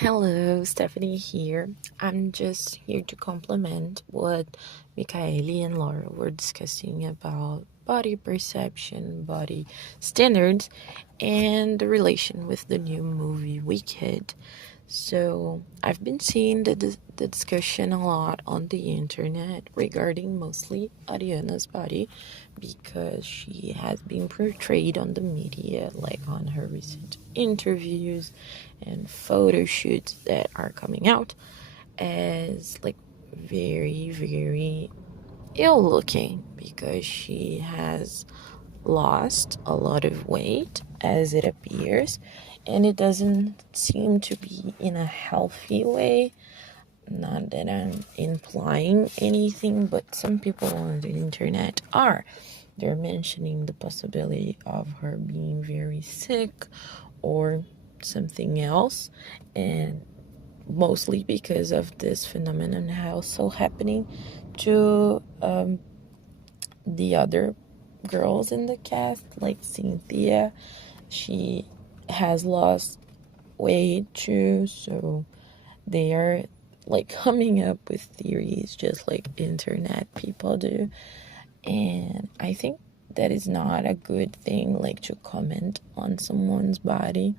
Hello, Stephanie here. I'm just here to compliment what Michaeli and Laura were discussing about body perception, body standards, and the relation with the new movie Wicked. So, I've been seeing the discussion a lot on the internet regarding mostly Ariana's body because she has been portrayed on the media, like on her recent interviews and photo shoots that are coming out, as like very, very ill looking because she has lost a lot of weight as it appears, and it doesn't seem to be in a healthy way. Not that I'm implying anything, but some people on the internet are. They're mentioning the possibility of her being very sick or something else, and mostly because of this phenomenon also happening to the other girls in the cast, like Cynthia. She has lost weight too, so they are like coming up with theories just like internet people do. And I think that is not a good thing, like to comment on someone's body.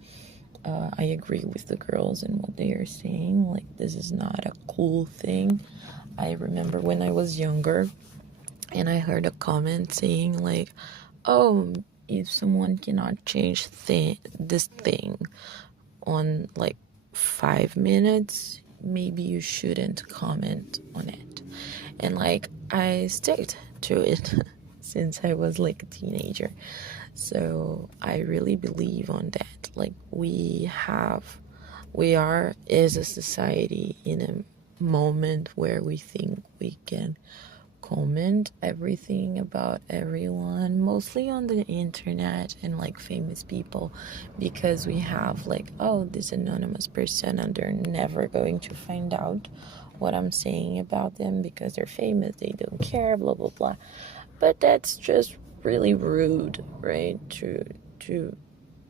I agree with the girls and what they are saying. Like, this is not a cool thing. I remember when I was younger and I heard a comment saying like, oh, if someone cannot change this thing on like 5 minutes, maybe you shouldn't comment on it. And like, I stuck to it since I was like a teenager. So I really believe on that. Like, we are as a society in a moment where we think we can comment everything about everyone, mostly on the internet and like famous people, because we have like, oh, this anonymous person and they're never going to find out what I'm saying about them because they're famous, they don't care, blah blah blah. But that's just really rude, right? To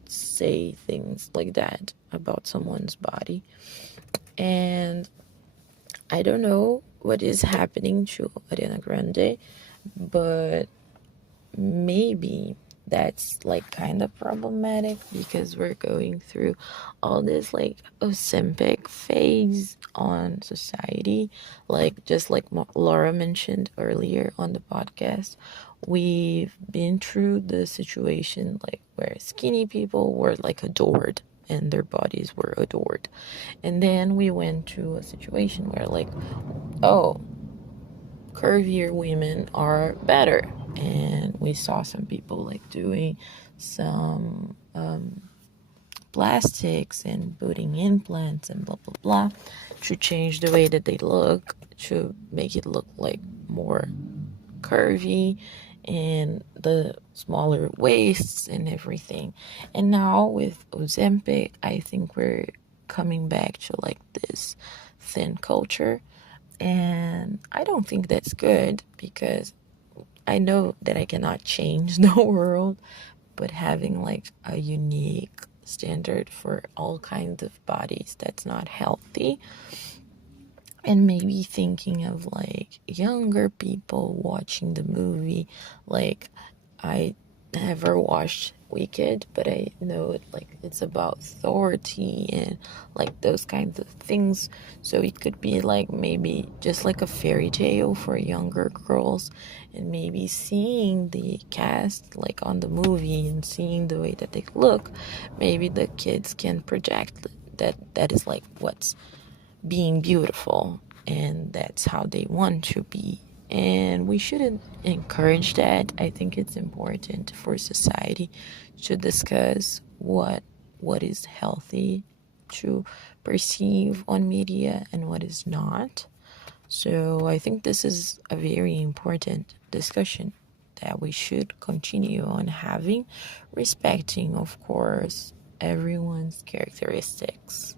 say things like that about someone's body. And I don't know what is happening to Ariana Grande, but maybe that's like kind of problematic because we're going through all this like Ozempic phase on society. Like, just like Laura mentioned earlier on the podcast, we've been through the situation like where skinny people were like adored and their bodies were adored, and then we went to a situation where like, oh, curvier women are better, and we saw some people like doing some plastics and putting implants and blah blah blah to change the way that they look, to make it look like more curvy and the smaller waists and everything. And now with Ozempic, I think we're coming back to like this thin culture, and I don't think that's good because I know that I cannot change the world, but having like a unique standard for all kinds of bodies, that's not healthy. And maybe thinking of like younger people watching the movie, like, I never watched Wicked, but I know it's about authority and like those kinds of things. So it could be like maybe just like a fairy tale for younger girls, and maybe seeing the cast like on the movie and seeing the way that they look, maybe the kids can project that is like what's being beautiful, and that's how they want to be. And we shouldn't encourage that. I think it's important for society to discuss what is healthy to perceive on media and what is not. So I think this is a very important discussion that we should continue on having, respecting, of course, everyone's characteristics.